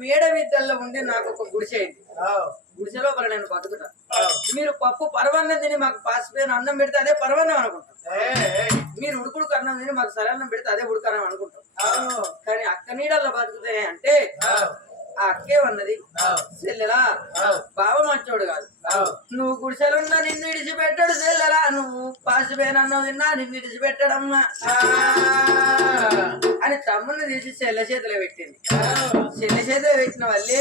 మేడ విద్యల్లో ఉండి నాకు ఒక గుడిసె అయింది. గుడిసె లోపల నేను బతుకుతా. మీరు పప్పు పరవన్నం తిని మాకు పాసిపోయిన అన్నం పెడితే అదే పరవన్నం అనుకుంటాం. మీరు ఉడుకుడుకు అన్నం తిని మాకు సరన్నం పెడితే అదే ఉడకన్నం అనుకుంటాం. కానీ అక్క నీడల్లో బతుకుతే అంటే ఆ అక్కే ఉన్నది. చెల్లెలా? బావ మంచోడు కాదు. నువ్వు గుడిసెలున్నా నిన్ను విడిచిపెట్టడు చెల్లెలా. నువ్వు పాసిపోయిన అన్నం తిన్నా నిన్ను విడిచిపెట్టడమ్మా. అని తమ్ముని తీసి చెల్ల చేతిలో పెట్టింది. చెల్ల చేతిలో పెట్టిన వాళ్ళే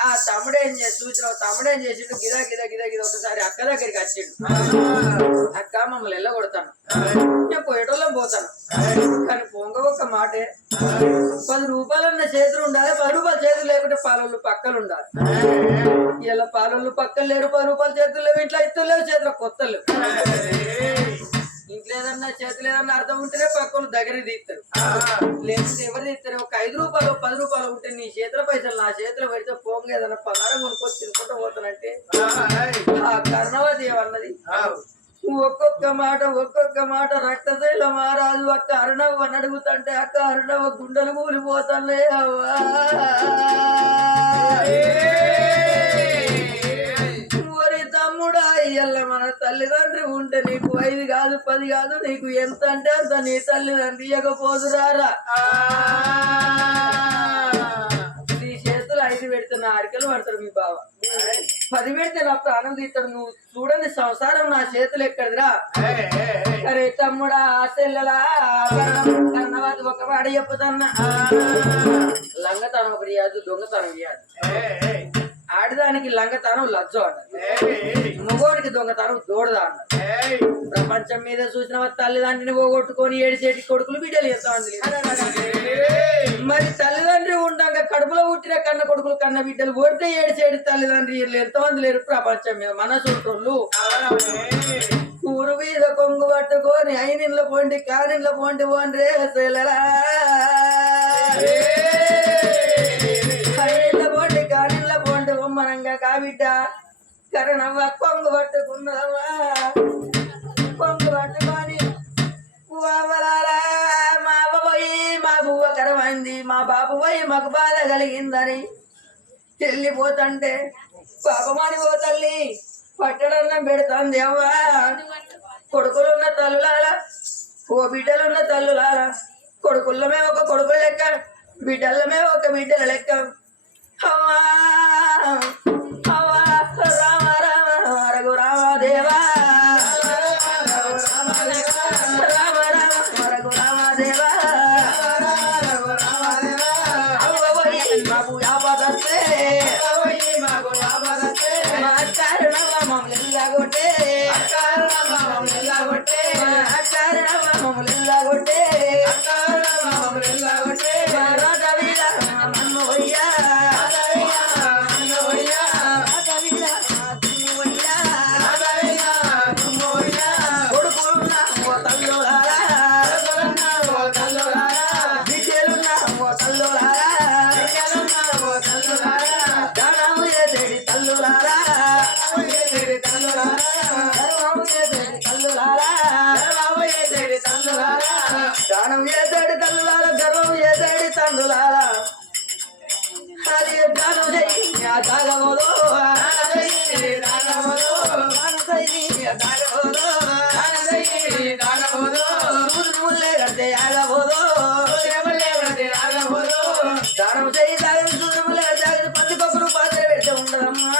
ఆ తమ్ముడు ఏం చేసి చూసిన తమ్ముడు ఏం చేసిండు? గిదా గిదా గిదా గిదా ఒకసారి అక్క దగ్గరికి వచ్చిండు. అక్క మమ్మల్ని వెళ్ళగొడతాను. నేను పోయేటోళ్ళం పోతాను. కానీ పొంగ ఒక్క మాటే. పది రూపాయలు ఉన్న చేతులు ఉండాలి పది రూపాయల చేతులు లేకుంటే పాలలు పక్కలు ఉండాలి ఇలా పాలలు పక్కలు లేరు పది రూపాయలు చేతులు లేవు ఇంట్లో ఇత్తు లేవు చేతులు కొత్తలు ఇంట్లో ఏదన్నా చేతులు ఏదన్నా అర్థం ఉంటేనే పక్కన దగ్గర తీస్తారు. లేకపోతే ఎవరు తీస్తారు? ఒక ఐదు రూపాయలు పది రూపాయలు ఉంటే నీ చేతుల పైసలు నా చేతిలో పడితే పోంగ ఏదన్నా పదారం కొనుక్కొని తినుకుంటూ పోతానంటే? ఆ కర్ణవతి ఏమన్నది? ఒక్కొక్క మాట ఒక్కొక్క మాట రక్తశైల మహారాజు అక్క అరుణవ్వ అని అడుగుతుంటే అక్క అరుణవ్వ గుండెలు కూలిపోతాలే అవ్వా. కూడా తమ్ముడా ఇయ్యాల మన తల్లిదండ్రి ఉంటే నీకు ఐదు కాదు పది కాదు నీకు ఎంత అంటే అంత నీ తల్లిదండ్రి ఇవ్వకపోదురారా నీ చేతులు ఐదు పెడితే నా అరికలు పడతాడు మీ బావ. పది పెడితే నా ప్రాణం తీస్తాడు. నువ్వు చూడని సంసారం నా చేతులు ఎక్కడిదిరా? అరే తమ్ముడా చెల్లెలా ఒక వాడ చెప్పుతన్నా. లంగతనం ఒకటి ఇయ్యదు దొంగతనం ఇయ్యదు. ఆడదానికి లంగతనం లజ్జో అన్నది మగోడికి దొంగతనం దూడదా ప్రపంచం మీద చూసిన తల్లిదండ్రిని పోగొట్టుకొని ఏడిసేటి కొడుకులు బిడ్డలు లేరు. మరి తల్లిదండ్రి ఉండగా కడుపులో పుట్టిన కన్న కొడుకులు కన్న బిడ్డలు కొడితే ఏడిసేటి తల్లిదండ్రి వీళ్ళు ఎంతమంది లేరు ప్రపంచం మీద. మన చుట్టూ ఊరు మీద కొంగు పట్టుకొని అయినిళ్ళ పోండి కానిళ్ళ పోండి పోండి రే కాబిడ్డ కరణవ్వ కొంగు పట్టుకున్నావా? కొంగు పట్టుకొని మా పోయి మా బువ్వ కరమైంది మా బాబు పోయి మాకు బాధ కలిగిందని వెళ్ళిపోతంటే పాపమాని ఓ తల్లి పట్టడన్నం పెడుతుంది అవ్వా. కొడుకులున్న తల్లులారా ఓ బిడ్డలున్న తల్లులారా కొడుకులమే ఒక కొడుకు లెక్క బిడ్డలమే ఒక బిడ్డల లెక్క. అమ్మా చేసేటి హరి అది దానం చెయ్యి ఆ తాగబోదు దానం చెయ్యి ఆ తాగబోదు సూర్యుడు ముల్లే కడితే ఆగబోదు దానం చెయ్యి తాగని సూర్యుడు ముల్లే కడితే ఆగదు పాత్ర పెడితే ఉండదమ్మా.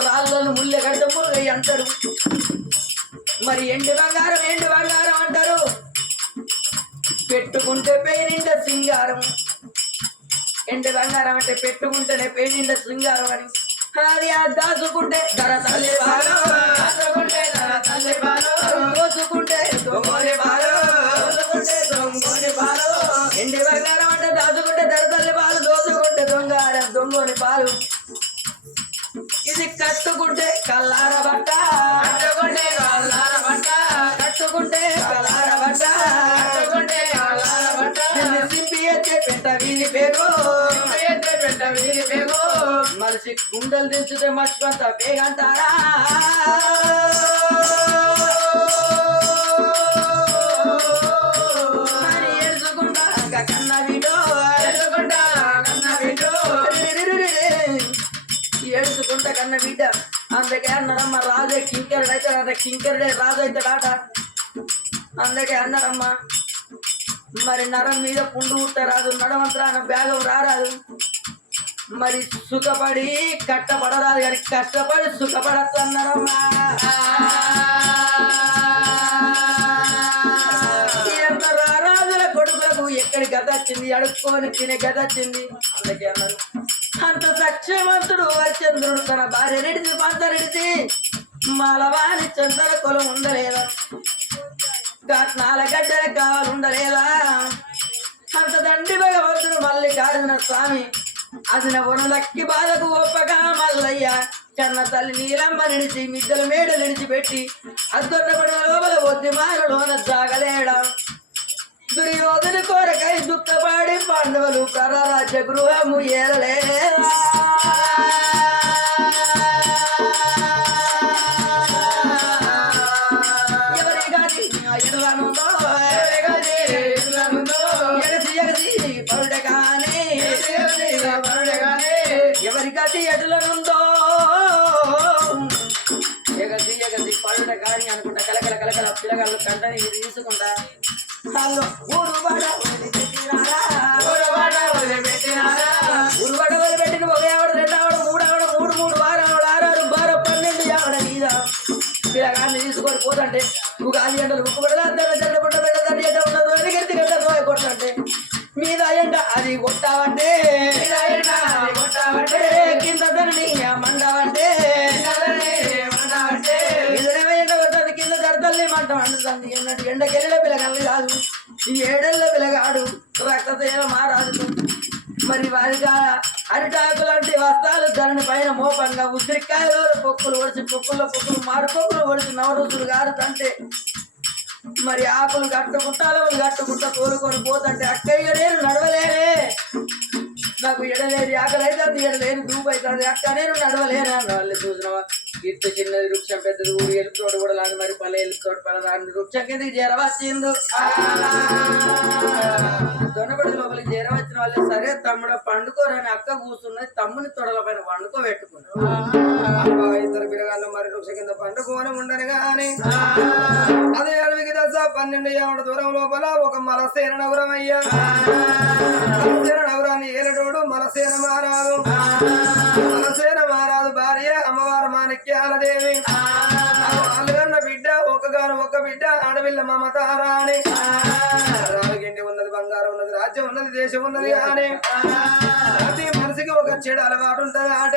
రాళ్ళను ముల్లె కడితే అంటారు మరి ఎండు బంగారం సింగారం ఎండ బంగారం అంటే పెట్టుకుంటేనే పేనిండ సింగారం అని. అది ఆ దాచుకుంటే ధర తల్లి దాచుకుంటే ధర తల్లి బాలో. దోచుకుంటే దొంగోని బాలో. దొంగోని బాలో. ఎండి బంగారం అంటే దాచుకుంటే ధర తల్లి బాలు. దోచుకుంటే దొంగారం దొంగోని పాలు ఇది కట్టుకుంటే కల్లార బట్ట. కట్టుకుంటే మనిషి గుండెలు దించుతే మర్చిపోంత వేగంటారా ఏడుచుకుంటా కన్న బిడ్డ అందుకే అన్నారమ్మ రాజే కింకరుడు అవుతాడట కింకరుడే రాజు అయితే అవుతాడట అందుకే అన్నారమ్మ మరి నరం మీద పుండు పుట్ట రాదు నడమంతరాన బ్యాగం రారాదు మరి సుఖపడి కట్టపడరాదు కానీ కష్టపడి సుఖపడచ్చు అన్నారమ్మా రారాజుల కొడుకులకు ఎక్కడి గత వచ్చింది? అడుక్కొని తినే గత వచ్చింది? అందుకే అన్నారు. అంత సత్యవంతుడు హరిచంద్రుడు తన భార్య రెడిసి పంచరెడిసి మాలవాణి చందర కొలం ఉండలేదా? కట్నాల గడ్డల కావాలి ఉండలేదా అంత దండి భగవంతుడు మల్లికార్జున స్వామి. అది వనులక్కి బాధకు ఒప్పగా మల్లయ్య. కన్న తల్లి నీలమ్మ నిడిచి మిద్దల మేడ నిడిచిపెట్టి అద్దొన్న లోపల వద్ది మారలోన జాగలేడం. దుర్యోధన కోరకై దుఃఖపాడి పాండవులు కరరాజ్య గృహము ఏలలేదా గాని అనుకుంటా కలకల కలకల పిల్లగాళ్ళు కంటని తీసుకుంటా. వాళ్ళు ఊరు బడ వదిలిపెట్టినారా? ఊరు బడ వదిలిపెట్టిన ఒక ఆవిడ రెండు ఆవిడ మూడు ఆవిడ మూడు మూడు వారు ఆవిడ ఆరారు బార పన్నెండు ఆవిడ మీద. పిల్లగాన్ని తీసుకొని పోతుంటే గంటలు పడదా పుట్ట ఉండదు అని గంట రోయ కొట్టంటే మీద ఎండ అది కొట్టావంటే మంట వండుతుంది అన్నట్టు ఎండకెళ్ళిన పిల్లగాళ్ళు కాదు. ఈ ఏడెళ్ళ పిల్లగాడు రక్తదేవ మారాదు మరి వారిగా అరిటాకు లాంటి వస్త్రాలు ధరని పైన మోపంగా ఉసిరికాయలో పొక్కులు ఒడిచి పొక్కుల్లో పొక్కులు మారు పొక్కులు ఒడిచి నవరుతులు గారుతంటే మరి ఆకులు కట్టుకుంటాలో కట్టుకుంటా తోలుకొని పోతుంటే అక్కయ్య నేను నడవలేనే. నాకు ఎడలేదు ఆకలి అవుతుంది ఎడలేని దూపు అవుతుంది అక్క నేను నడవలేను అన్న వాళ్ళు చూసినవా? ఇట్టు చిన్నది వృక్షం పెద్దది ఊరు ఎలుపుతోడు కూడా లాంటి మరి పల్లె ఎలుపుతోడు పలదాని వృక్షం కిందకి చేరవచ్చింది దొనబడి లోపలికి చేరవచ్చిన వాళ్ళే సరే తమ్ముడు పండుకోరని అక్క కూర్చున్నది తమ్ముని తొడల పైన పండుకో పెట్టుకున్నాడు ఇద్దరు పిల్లగాళ్ళు మరి వృక్ష కింద పండుకోని ఉండను గాని అదే అడవికి దశ పన్నెండు ఏమడ దూరం లోపల ఒక మలసేన నవరం అయ్యా. మలసేన నవరాన్ని ఏలటోడు మలసేన మారాదు మలసేన మారాదు భార్య అమ్మవారు మాణిక్యాలదేవి. నాలుగన్న బిడ్డ ఒక్కగాను ఒక్క బిడ్డ ఆడవిల్ల మమతారాణి రాగిండి ఉన్నది బంగారం ఉన్నది రాజ్యం ఉన్నది దేశం ఉన్నది కానీ ప్రతి మనిషికి ఒక చెడు అలవాటు ఉంటది ఆట.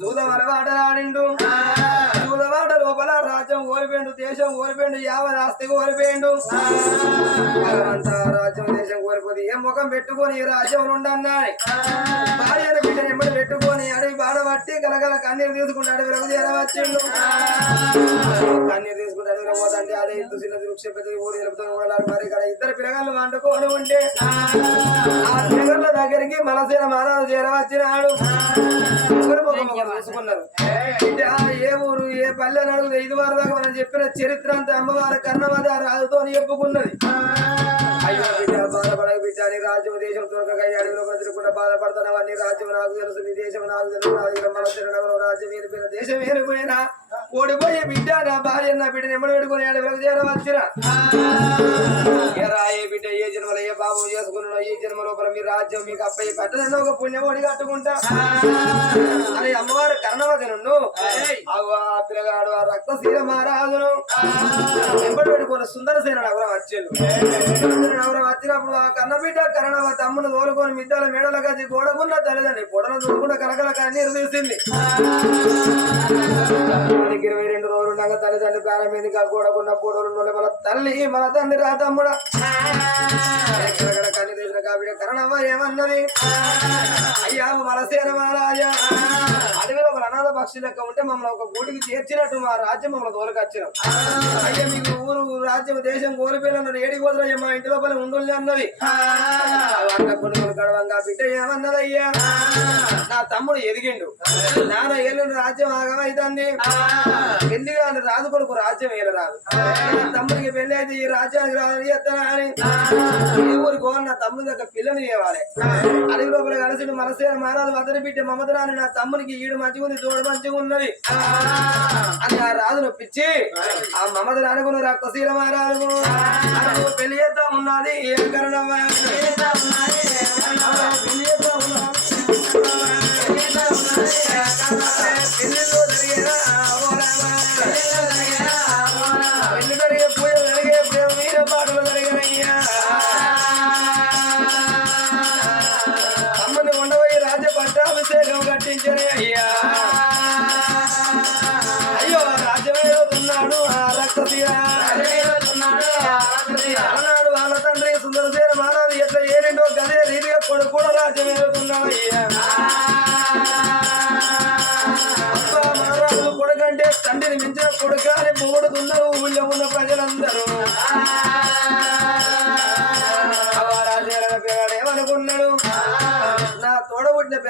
దూదం అలవాటు ఆడిండు లోపల రాజ్యం ఓడిపోయిండు దేశం ఓడిపోయిండు యావత్ ఆస్తి ఓడిపోయిండు రాజ్యం దేశం కోల్పోతే ఏ ముఖం పెట్టుకొని ఈ రాజ్యం ఉండన్నాడు భార్య బిడ్డ ఎమ్మడి పెట్టుకొని అడవి బాడబట్టి గలగల కన్నీరు తీసుకుంటే అడవిలకు చేరవచ్చిండు. కన్నీరు తీసుకుంటే అడవిలో పోతంటే అదే ఇల్లు చిన్న వృక్ష పెద్దది ఊరు ఎలుపుతో ఊడలాడు మరి ఇక్కడ ఇద్దరు పిల్లగాళ్ళు వండుకొని ఉంటే ఆ పిల్లగాళ్ళ దగ్గరికి మలసేన మహారాజు చేరవచ్చినాడు. ఒకరు ముఖం ఒకరు చూసుకున్నారు. ఏ ఊరు ఏ పల్లె నడుగు ఇది వారు దాకా మనం చెప్పిన చరిత్ర అంతా అమ్మవారి కర్ణవద రాజుతో చెప్పుకున్నది. అయ్యో బిడ్డ బాధపడక బిడ్డ నీ రాజ్యం దేశం దొరకక ఈ అడవిలో బతిరకుండా బాధపడుతున్నావా రాజ్యం నాకు తెలుసు నీ దేశం నాకు తెలుసు నా దగ్గర మన తినడం రాజ్యం ఏరిపోయిన దేశం ఏరిపోయినా ఓడిపోయే బిడ్డ నా భార్య నా బిడ్డ నెమ్మడి పెట్టుకుని అడవిలోకి చేరవచ్చురా. ఏ బిడ్డ ఏ జన్మలో ఏ పాపం చేసుకున్నా ఈ జన్మ లోపల మీ రాజ్యం మీకు అప్పయ్య కట్టదండి ఒక పుణ్యమోడి కట్టుకుంటా. అని అమ్మవారు కర్ణవతి నుండు అవ్వ ఆ పిల్లగాడు ఆ రక్త శీల మహారాజును. వెంబడి పెట్టుకున్న సుందర సేన నగరం నగరం వచ్చినప్పుడు ఆ కన్నబిడ్డ కరణవ తమ్మును తోలుకొని మిద్దల మేడల గది గోడకున్న తల్లిదండ్రి పొడను తోలుకుండా కలకల కన్నీరు తీసింది. మనకి ఇరవై రెండు రోజులు ఉండగా తల్లిదండ్రి ప్రాణం మీదకి గోడకున్న పూడలు నుండి మన తల్లి మన తండ్రి రా తమ్ముడా. కన్ను తీసిన కాబట్టి కరణమ్మ ఏమన్నది అయ్యా మనసేన మహారాజా. అనాథ పక్షి లెక్క ఉంటే మమ్మల్ని ఒక గూటికి చేర్చినట్టు మా రాజ్యం మమ్మల్ని తోలకొచ్చినాం అయ్యా మీకు ఊరు రాజ్యం దేశం కోల్పోయిన ఏడికి పోతున్నా మా ఇంటి లోపల ఉండుల్ని అన్నది. కొనుగోలు గడవంగా బిడ్డ ఏమన్నదయ్యా? నా తమ్ముడు ఎదిగిండు. నాన్న ఏళ్ళు రాజ్యం ఆగమైంది ఎందుగా రాదు కొడుకు రాజ్యం ఏల రాదు. తమ్ముడికి పెళ్ళి అయితే ఈ రాజ్యానికి రాదని చెప్తానా అని. ఏ ఊరికి నా తమ్ముడి దగ్గర పిల్లని ఇవ్వాలి. అడవి లోపల కలిసి మనసే మహారాజు మదరి బిడ్డ మమతరాని నా తమ్మునికి ఈడు మంచిగా ఉంది తోడు మంచిగా ఉన్నది. అని ఆ రాజు నొప్పించి ఆ మమతలు అనుకున్న రక్తశీల మహారాజు అనుకు పెళ్ళి చేద్దాం ఉన్నది. ఏం కరణమా ఉన్నది.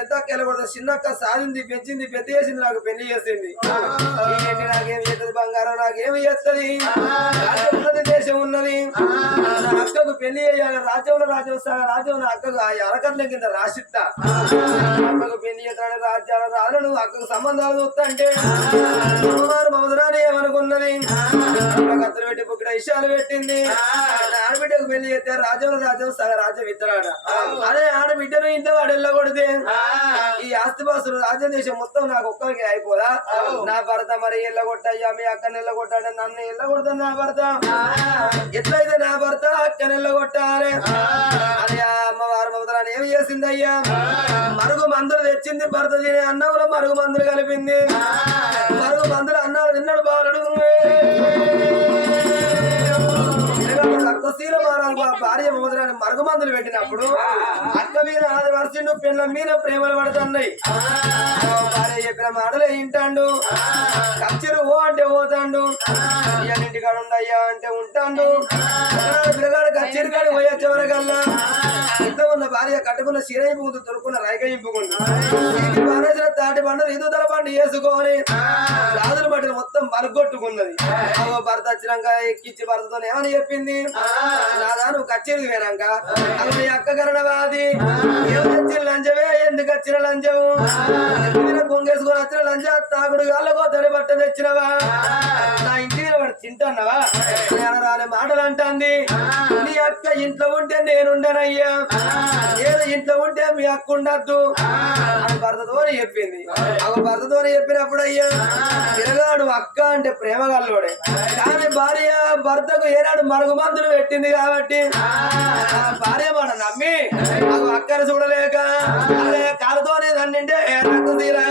పెద్ద కెలబడదు చిన్నక్క సాధింది పెంచింది పెద్ద చేసింది నాకు పెళ్ళి చేసింది. బంగారం నాకేమి చేస్తుంది? ఉన్నది దేశం ఉన్నది. నా అక్కకు పెళ్ళి చేయాలి రాజ్యంలో రాజ్యం రాజ్యం అక్కకు ఆ అరకట్ల కింద రాసిస్తా. అక్కకు పెళ్ళి చేస్తాడు రాజ్యాల రాజు నువ్వు అక్కకు సంబంధాలు చూస్తా అంటే. అమ్మవారు మమదరాని ఏమనుకున్నది? కత్తలు పెట్టి బుక్కడ ఇష్టాలు పెట్టింది. ఆడబిడ్డకు పెళ్ళి చేస్తే రాజ్యంలో రాజ్యం సగ రాజ్యం ఇద్దరాడ అదే ఆడబిడ్డను ఇంత వాడు వెళ్ళగొడితే ఈ ఆస్తి రాజ్యం దేశం మొత్తం నాకు ఒక్కరికి అయిపోదా? నా భర్త మరి ఎల్లగొట్టయ్యా మీ అక్కని ఎల్లగొట్టాడు నన్ను ఎల్లగొడతా నా భర్త. ఎట్లయితే నా భర్త అక్కని ఎల్లగొట్టాలి అయ్యా అమ్మవారు మమతరాన్ని ఏమి చేసిందయ్యా? మరుగు మందులు తెచ్చింది భర్త తినే అన్నంలో మరుగు మందులు కలిపింది. మరుగు మందులు అన్నాడు తిన్నాడు బాలుడు. రక్తశీల మారాలి మా భార్య మమతరాన్ని మరుగు మందులు పెట్టినప్పుడు అక్క మీద ఆది వర్షిండు పిల్ల మీద ప్రేమలు పడుతున్నాయి. భార్య చెప్పిన మాటలు వింటాండు. కచ్చరు ఓ అంటే పోతాండు. ఇంటికాడ ఉండయ్యా అంటే ఉంటాండు. పిల్లగాడు కచ్చేరి కాడి పోయే చివరికల్లా. ఇంట్లో ఉన్న భార్య కట్టుకున్న సిరై పూతు దొరుకున్న రైక ఇంపుకుంది పారేసిన తాటి బండలు ఇదు తల పండు వేసుకొని రాజులు పట్టిన మొత్తం బలగొట్టుకున్నది భర్త వచ్చినాక ఎక్కించి భర్తతో ఏమని చెప్పింది? నాదా నువ్వు కచ్చేరికి పోయినాక అవి నీ అక్క కరణవాది ఏం వచ్చిన ఎందుకు వచ్చిన లంచము? పొంగేసుకొని వచ్చిన లంచ తాగుడు గాళ్ళకో తడి బట్ట తెచ్చినవా? నా ఇంటి మీద వాడు తింటున్నావా? నేను రాని మాటలు అంటాంది. నీ అక్క ఇంట్లో ఉంటే నేనుండనయ్యా నేను ఇంట్లో ఉంటే మీ అక్క ఉండద్దు. అని భర్తతోనే చెప్పింది. అవ భర్తతోనే చెప్పినప్పుడు అయ్యా తిరగాడు అక్క అంటే ప్రేమ గల్లోడే కానీ భార్య భర్తకు ఏనాడు మరుగు మందులు పెట్టింది కాబట్టి భార్య మాట నమ్మి అక్కని చూడలేక కాలుతోనే దన్నింటే రక్త తీరా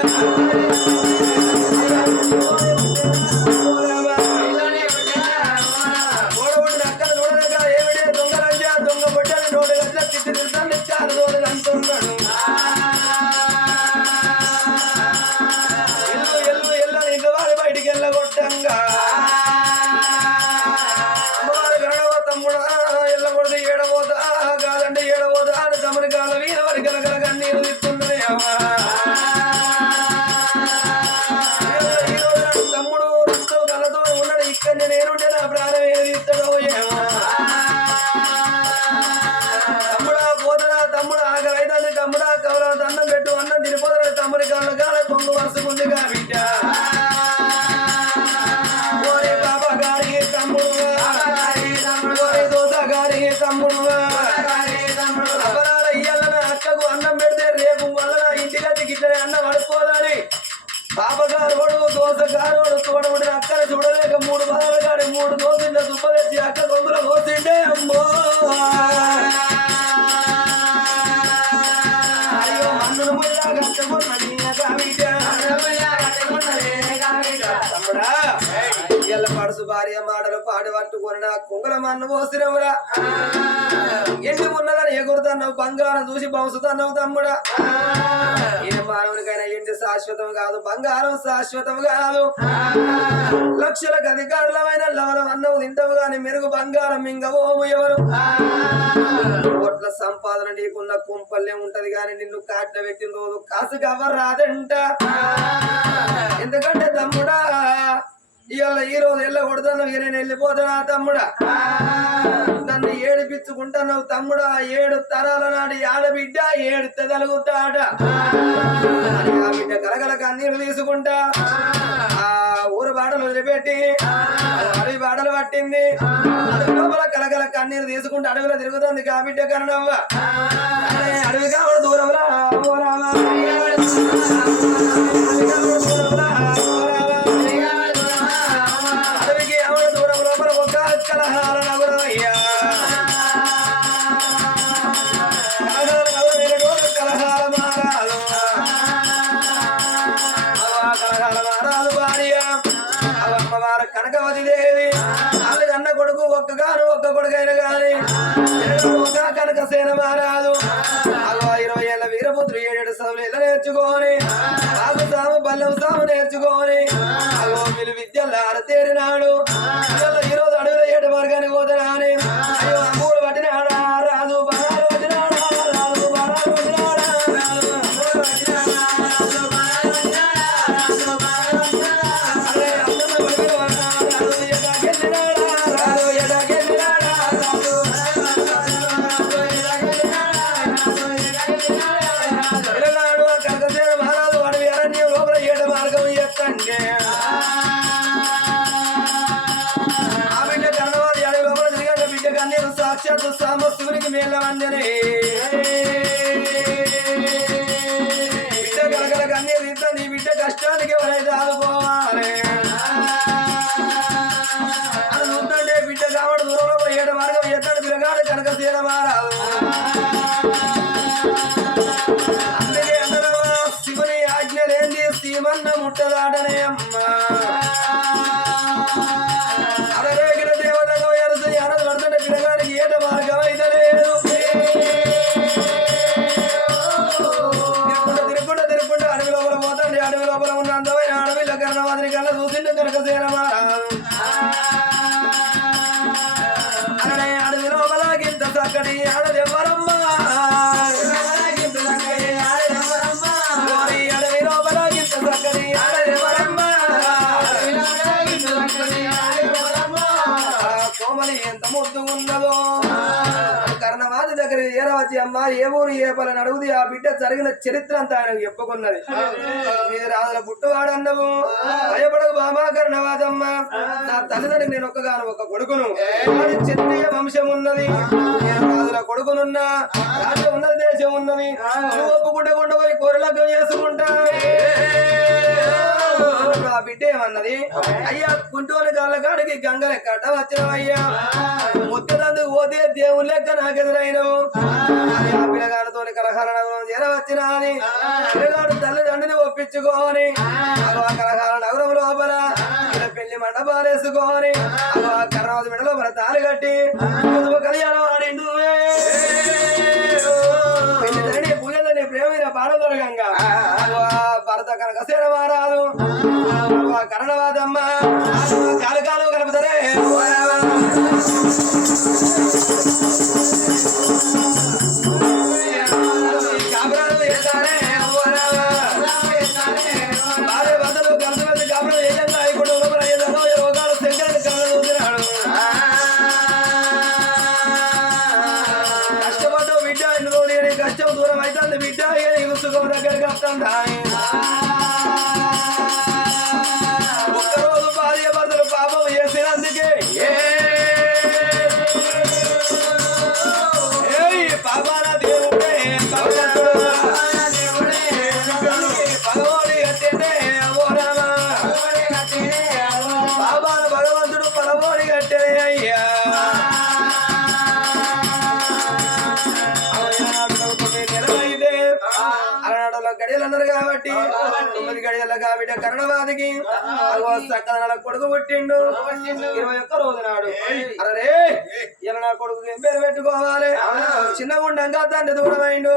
ಯಾರು మన్ను పోసినవురా ఎన్ని ఉన్నదని ఎగురుతున్నావు బంగారం చూసి బంసుతన్నావు తమ్ముడా. ఏ మానవునికైనా ఎండి శాశ్వతం కాదు బంగారం శాశ్వతం కాదు. లక్షలకు అధికారులమైన లవలం అన్నవు తింటవు గాని మెరుగు బంగారం మింగవోము ఎవరు? కోట్ల సంపాదన నీకున్న కుంపల్లే ఉంటది గాని నిన్ను కాట్ల పెట్టిన రోజు కాసు కవర్ రాదంట ఇవాళ ఈ రోజు ఎల్ల కొడతాను ఇక నేను వెళ్ళిపోతానా తమ్ముడా? నన్ను ఏడిపించుకుంటున్నావు తమ్ముడా ఏడు తరాల నాడు ఆడబిడ్డ ఏడు తెగలుగుతాడ ఆ బిడ్డ కలగల కన్నీరు తీసుకుంటా. ఆ ఊరు బాటలు వదిలిపెట్టి అడవి బాటలు పట్టింది. లోపల కలగల కన్నీరు తీసుకుంటూ అడవిలో తిరుగుతుంది ఆ బిడ్డ కరణవ్వ అడవి కావడం దూరంలో రామా. ఒక్కగాను ఒక్క కొడుకైన గాని. ఒక కనక సేన మారాదు అవ్వ ఇరవై ఏళ్ళ వీరపుత్రుడు ఏడేడు సభలు నేర్చుకొని ఆగు సాము బల్లం సాము నేర్చుకొని అగో వీళ్ళు విద్యలు ఆడతేరినాడు ఏడు శరవారావు అందరి అందరూ శివుని ఆజ్ఞలేంది సీమన్న ముట్టదాటనేయం అడుగుది ఆ బిడ్డ జరిగిన చరిత్ర అంతా ఆయనకు చెప్పుకున్నది. రాజుల పుట్టువాడన్నవు? భయపడకు బామా కర్ణవాదమ్మ నా తల్లిదండ్రులకు నేను ఒక్కగాను ఒక కొడుకును. క్షత్రియ వంశం ఉన్నది. నేను రాజుల కొడుకునున్నా రాజ్యం ఉన్నది దేశం ఉన్నది. నువ్వు ఒప్పుకుంటే కొండ పోయి కోరలగ్గం చేసుకుంటా. ఆ బిడ్డ ఏమన్నది? అయ్యా కాళ్ళ కాడికి గంగల కట్ట వచ్చినవయ్యా ముత్తదందుకు పోతే దేవుని లెక్క నాకెదురైనవు ఆ. పిల్లగాడితో కలహాల నగరం చేరవచ్చిన అని. పిల్లగాడు తల్లిదండ్రిని ఒప్పించుకోని ఆ. కలహాల నగరం లోపల పెళ్ళి మండపాలేసుకొని ఆ. కర్ణవతి మెడలో మన తాలి కట్టి. కళ్యాణం ఆడిండు ప్రేమైన బాణదొరగంగా అగో ఆ భరత కనక సేన కరణవాదమ్మ. కాలు కాలు కలుపుతారే. అగో సక్కదనాల కొడుకు పుట్టిండు. ఇరవై ఒక్క రోజు నాడు. అరే ఇలా నా కొడుకు ఏం పేరు పెట్టుకోవాలి? చిన్న ఉండంగా తండ్రి దూరమైండు.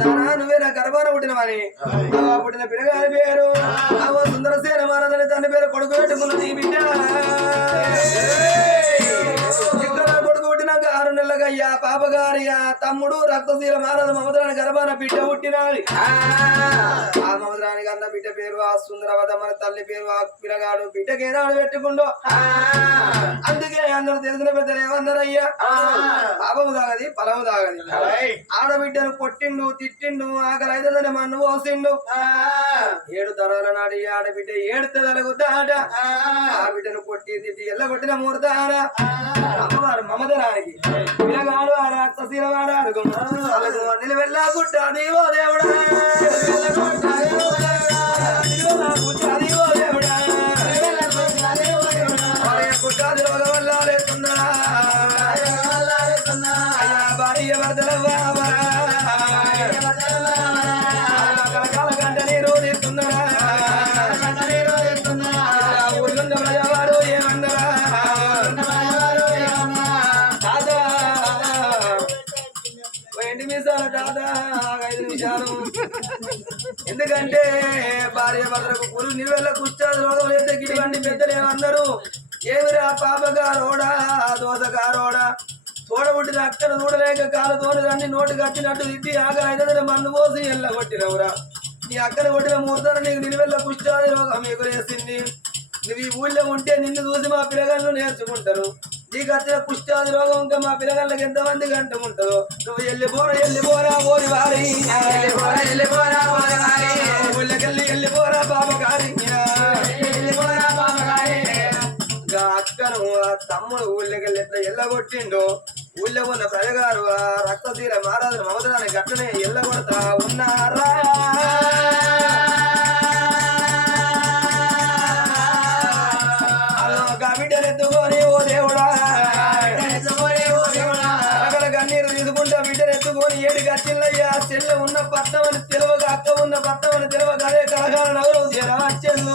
నానా నువ్వే నా గర్భాన పుట్టినవని. అవ్వ పుట్టిన పిల్లగారి పేరు. అవ్వ సుందరసేన మానదని తండ్రి పేరు కొడుకు పెట్టుకున్నది బిడ్డ. ఆరు నెలలుగా అయ్యా పాపగారి ఆ తమ్ముడు రక్తశీల మానద మమద్రాని గర్భాన బిడ్డ పుట్టినాది ఆ మమద్రానికి అన్న బిడ్డ పేరు ఆ సుందరవదమ్మని తల్లి పేరు ఆ పిల్లగాడు బిడ్డకి ఏనాడు పెట్టుకుండో. అందుకే అందరూ తెలిసిన పెద్దలు ఏమన్నారయ్యా? పాపము తాగది పొలము తాగది. ఆడబిడ్డను కొట్టిండు తిట్టిండు ఆకలి అయితదని మన్ను పోసిండు. ఏడు తరాల నాడు ఈ ఆడబిడ్డ ఏడు తలగుతాడ ఆ. బిడ్డను కొట్టి తిట్టి ఎల్ల కొట్టిన మూర్తాడ అమ్మవారు మమదరానికి పిల్లగాడు ఆ రాక్షసీల వాడాడు నిలవెల్లా గుట్టాది ఓ దేవుడా. నిలువెల్లా గుట్టాది నీవో నిలువెల్ల కూర్చోదు రోగం అయితే గిడివండి పెద్దలు ఏమన్నారు ఏమిరా పాపగారోడా? దోసగారోడా? తోడబుట్టిన అక్కడ చూడలేక కాలు తోడదాన్ని నోటు కట్టినట్టు తిట్టి ఆకలి మన్ను పోసి ఎల్ల కొట్టినవురా నీ అక్కడ కొట్టిన మూర్తాను నీకు నిలువెల్ల కుష్టాది రోగం ఎగురేసింది. నువ్వు ఈ ఊళ్ళో ఉంటే నిన్ను చూసి మా పిల్లగాళ్ళు నేర్చుకుంటారు. నీకు వచ్చిన కుష్టాది రోగం ఇంకా మా పిల్లగాళ్ళకి ఎంతమంది గంట ఉంటుందో నువ్వు వెళ్ళిపోరా వెళ్ళిపోరా ఓరి వారి. ఊళ్ళకెళ్ళి తమ్ముడు ఊళ్ళకెళ్ళి ఎట్లా ఎల్లగొట్టిండో ఊళ్ళో ఉన్న ప్రజగారు ఆ రక్తతీర మహారాజు మమతరాన్ని గట్టనే ఎల్లగొడతా ఉన్నారా? ఓ దేవుడా? కన్నీరు తీసుకుంటా ఏడు గచ్చిల్లయ్యా చెల్ల ఉన్న పట్టమని తెలవక అక్క ఉన్న పట్టమని తెలవక అదే కలగాల నగరం జరవచ్చెందు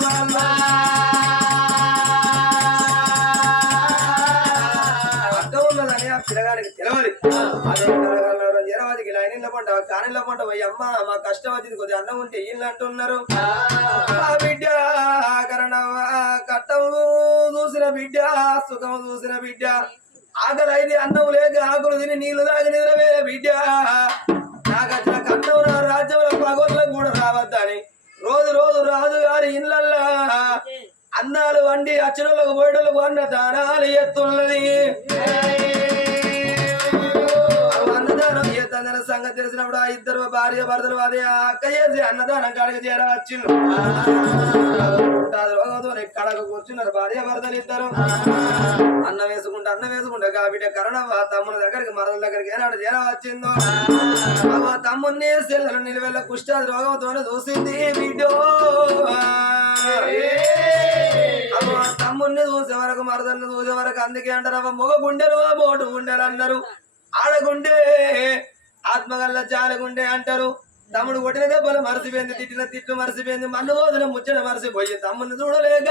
పంట పోయి అమ్మ మా కష్టం వచ్చింది కొద్దిగా అన్నం ఉంటే వీళ్ళు అంటున్నారు. బిడ్డ కరణవా కట్టము చూసిన బిడ్డ సుఖము చూసిన బిడ్డ. ఆకలి అయితే అన్నం లేక ఆకులు తిని నీళ్ళు తాగి నిద్రవే బిడ్డ. నాకు కట్టం నా రాజ్యంలో పగోట్లకు కూడా రావద్దని రోజు రోజు రాజు గారి ఇళ్ళల్లా అన్నాలు వండి అచ్చడులకు పోయేటోళ్ళకు అన్న దానాలు ఎత్తున్నది. అన్నదానం సంగతి తెలిసినప్పుడు ఆ ఇద్దరు భార్య భర్తలు అదే అక్క చేసి అన్నదానం కాడికి చేరవచ్చిండు రోగంతో కడకు కూర్చున్నారు భార్య భర్తలు ఇద్దరు. అన్నం వేసుకుంటా అన్నం వేసుకుంటా కాబట్టి కరణ తమ్ముని దగ్గరికి మరదల దగ్గరికి ఏనాడు చేరవచ్చిందో. ఆ తమ్ముని సెల్లు నిలువెళ్ళ కుష్టాది రోగంతో చూసింది వీడియో. అవ్వ తమ్ముడిని చూసే వరకు మరదల్ని చూసే వరకు అందుకే అంటారు. అవ్వ మొగ గుండెలు బోటు గుండెలు అన్నారు. ఆడగుండే ఆత్మగల్ల జాలగుండే అంటారు. తమ్ముడు కొట్టిన దెబ్బలు మరసిపోయింది తిట్టిన తిట్లు మరసిపోయింది మన్ను రోజున ముచ్చట మరసిపోయి తమ్ముని చూడలేక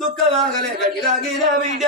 దుఃఖమాగలేక గిరా గిరా బిడ్డ.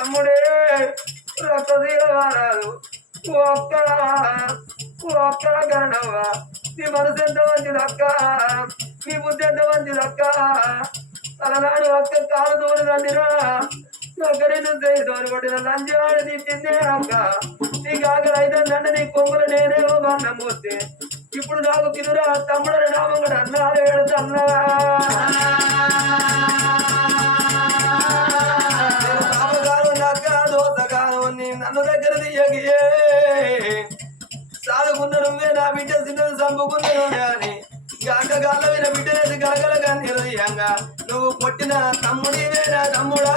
తమ్ముడే రక్తశీల వారాలు ఒక్క ఒక్క గణవ నీ మనసు ఎంత మంచిది అక్క? నీ బుద్ధి ఎంత మంచిది అక్క? అలనాడు అక్క కాలు తోడు తండ్రిరా నగరిని తోడు కొట్టిన లంచాడు నీ తిందే అక్క. నీ కాకలు అయితే నన్ను నీ కొమ్ములు నేనే మరణం పోతే ఇప్పుడు నాకు తిరురా తమ్ముడు నామం కూడా అన్నారు ఏడుతున్నా నన్ను దగ్గర సాదుకున్న నువ్వే నా బిడ్డ చిన్నది చంపుకున్నాను అని గంగగాళ్ళ విన బిడ్డనేది గలగలగా నిర్దయంగా నువ్వు కొట్టిన తమ్ముడివే నా తమ్ముడా.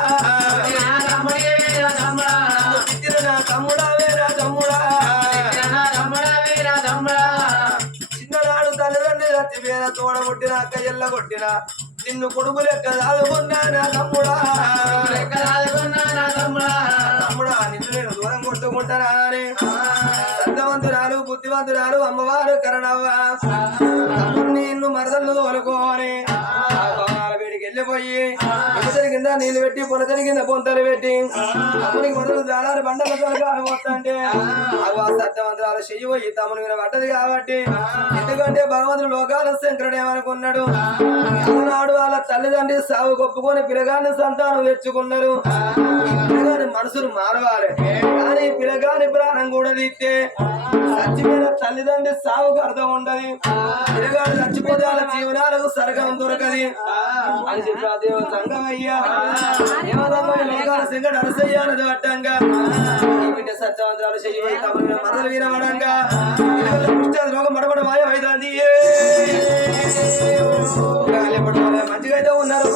నా తమ్ముడే. నా తమ్ముడా. నా తమ్ముడా. చిన్ననాడు తల్లిదండ్రి రత్తి వేర తోడ కొట్టిన అక్క ఎల్ల కొట్టిన నిన్ను కొడుకు లెక్క చదువుకున్నా నా తమ్ముడా. లెక్క రాదుకున్నా నా తమ్ముడా. నిన్ను నేను దూరం కొట్టుకుంటానా అని బుద్ధివంతురాలు అమ్మవారు కరణవ్వ. తమ్ముడు నిన్ను మరదలు తోలుకోని వీడికి వెళ్ళిపోయి కింద నీళ్ళు పెట్టి పొలతని కింద పొంతలు పెట్టి. తమ్మునికి మొదలు జాలారు బండల తొలగాలు పోతుంటే అవ్వ చెయ్యి తమను మీద పడ్డది కాబట్టి ఎందుకంటే భగవంతుడు లోకాల శంకరుడు ఏమనుకున్నాడు? అన్నాడు వాళ్ళ తల్లిదండ్రి సాగు కొప్పుకొని పిలగాని సంతానం తెచ్చుకున్నారు. పిల్లగాని పిలగాని మనసులు మారవాలి. కానీ పిలగాని ప్రాణం కూడా తీస్తే చచ్చిపోయిన తల్లిదండ్రి సాగుకు అర్థం ఉండదు. పిలగాడు చచ్చిపోతే వాళ్ళ జీవనాలకు సరగం దొరకది. అని చెప్పి ఆ సింగడు అరసయ్యానది అడ్డంగా బిడ్డ సత్యవంతరాలు చెయ్యి తమను మరలు వినవడంగా పుష్టి రోగం మడబడ మాయమైంది మంచిగా అయితే ఉన్నారు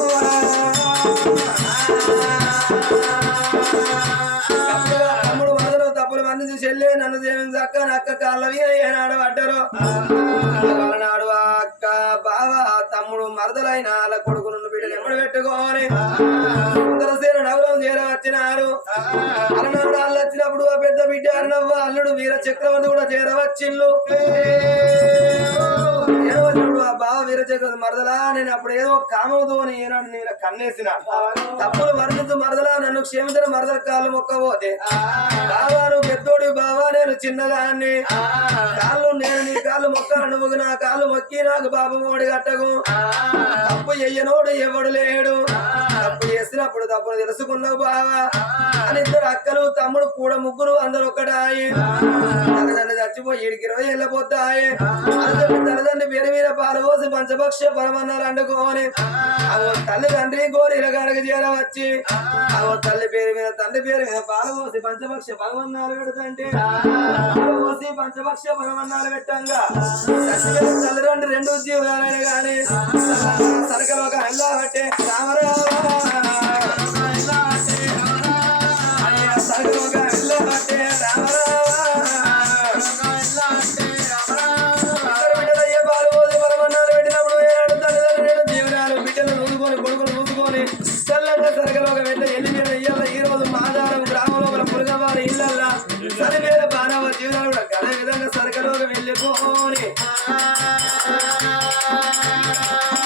చెల్లె నన్ను సేవించి అక్క నా అక్క ఏనాడు పడ్డారు? నాడు అక్క బావ తమ్ముడు మరదలైన వాళ్ళ కొడుకు నుండి బిడ్డలు ఎమ్మడి పెట్టుకోని సుందరసేన నగరం చేర వచ్చినారు. అలనాడు వాళ్ళు వచ్చినప్పుడు ఆ పెద్ద బిడ్డ అన్నవ్వ అల్లుడు వీర చక్రవర్తి కూడా చేరవచ్చిల్లు ఏమన్నాడు బావ వీర మరదలా నేను అప్పుడు ఏదో కామవుతో ఏనాడు నేను కన్నేసిన. తప్పులు మరణించు మరదలా నన్ను క్షేమించిన మరదల కాళ్ళు మొక్కబోతే. బావా నువ్వు పెద్దోడి బావా నేను చిన్నదాన్ని. కాళ్ళు నేను నీ కాళ్ళు మొక్క నువ్వు నా కాళ్ళు మొక్కి నాకు బాబు మోడి కట్టకు. తప్పు ఎయ్యనోడు ఎవడు లేడు. తప్పు చేసినప్పుడు తప్పును తెలుసుకున్నావు బావా. అని ఇద్దరు అక్కలు తమ్ముడు కూడా ముగ్గురు అందరు ఒక్కటాయి. తల్లిదండ్రి చచ్చిపోయి ఇడికి ఇరవై వెళ్ళిపోతాయి తల్లిదండ్రి వేరే వేరే పాలు పోసి పంచభక్ష పరమన్నారు అండుకోని అవో తల్లి తండ్రి కోరి ఇరగడగ చేరవచ్చి. అవో తల్లి పేరు మీద తండ్రి పేరు మీద పాలు పోసి పంచభక్ష పరమన్నారు పెడుతుంటే. పాలు పోసి పంచభక్ష పరమన్నారు పెట్టంగా. తల్లి రెండు రెండు జీవులనే గాని. సరకలు ఒక అల్లా పట్టే. రామరావా సరకలు ఒక అల్లా పట్టే. రామరావా